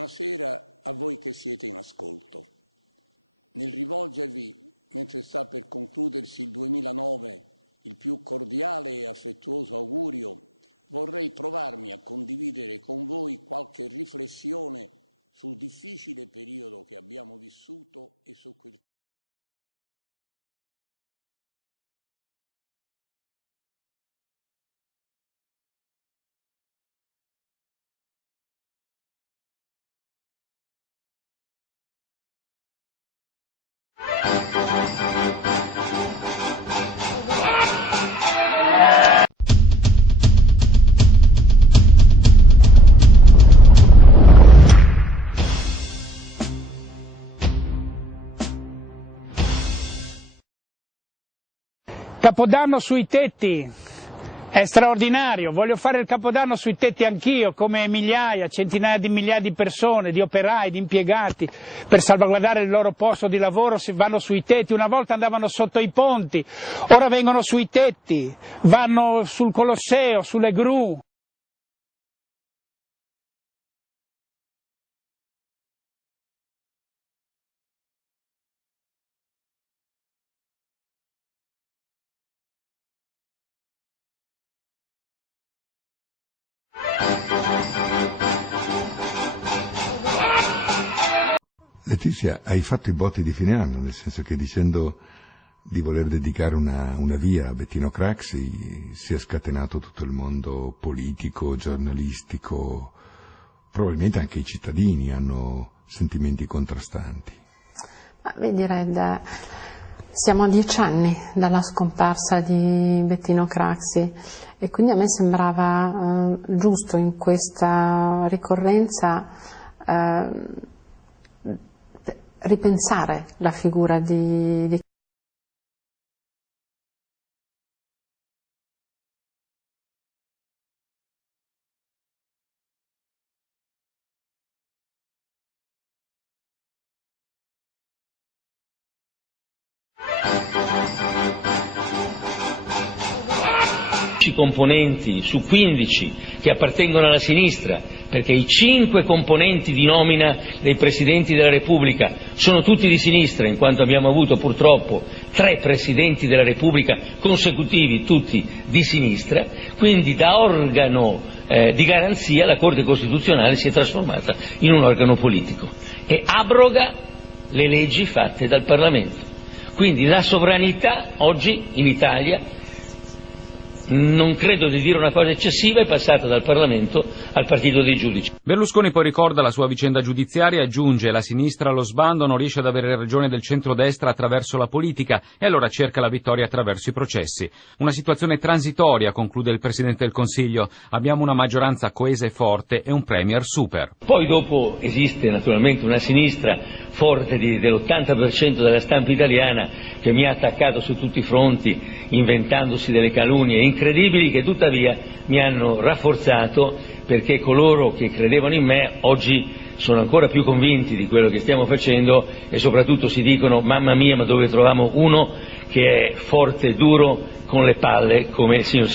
buonasera a voi che siete in ascolto. Nel rivolgervi, mentre sta per concludersi il 2009, il più cordiale e affettuoso augurio, vorrei provarmi a condividere con voi qualche riflessione sul difficile periodo che abbiamo vissuto e su quel Capodanno sui tetti è straordinario, voglio fare il Capodanno sui tetti anch'io, come migliaia, centinaia di migliaia di persone, di operai, di impiegati, per salvaguardare il loro posto di lavoro si vanno sui tetti, una volta andavano sotto i ponti, ora vengono sui tetti, vanno sul Colosseo, sulle gru. Letizia, hai fatto i botti di fine anno, nel senso che dicendo di voler dedicare una via a Bettino Craxi si è scatenato tutto il mondo politico, giornalistico, probabilmente anche i cittadini hanno sentimenti contrastanti. Vedi Red, siamo a 10 anni dalla scomparsa di Bettino Craxi e quindi a me sembrava giusto in questa ricorrenza ripensare la figura di componenti su 15 che appartengono alla sinistra, perché i 5 componenti di nomina dei Presidenti della Repubblica sono tutti di sinistra, in quanto abbiamo avuto purtroppo 3 Presidenti della Repubblica consecutivi, tutti di sinistra, quindi da organo di garanzia la Corte Costituzionale si è trasformata in un organo politico e abroga le leggi fatte dal Parlamento. Quindi la sovranità oggi in Italia, non credo di dire una cosa eccessiva, è passata dal Parlamento al partito dei giudici. Berlusconi poi ricorda la sua vicenda giudiziaria e aggiunge: la sinistra allo sbando non riesce ad avere ragione del centrodestra attraverso la politica e allora cerca la vittoria attraverso i processi. Una situazione transitoria, conclude il Presidente del Consiglio. Abbiamo una maggioranza coesa e forte e un Premier super. Poi dopo esiste naturalmente una sinistra forte dell'80% della stampa italiana che mi ha attaccato su tutti i fronti, inventandosi delle calunnie incredibili che tuttavia mi hanno rafforzato, perché coloro che credevano in me oggi sono ancora più convinti di quello che stiamo facendo e soprattutto si dicono: mamma mia, ma dove troviamo uno che è forte e duro con le palle come il signor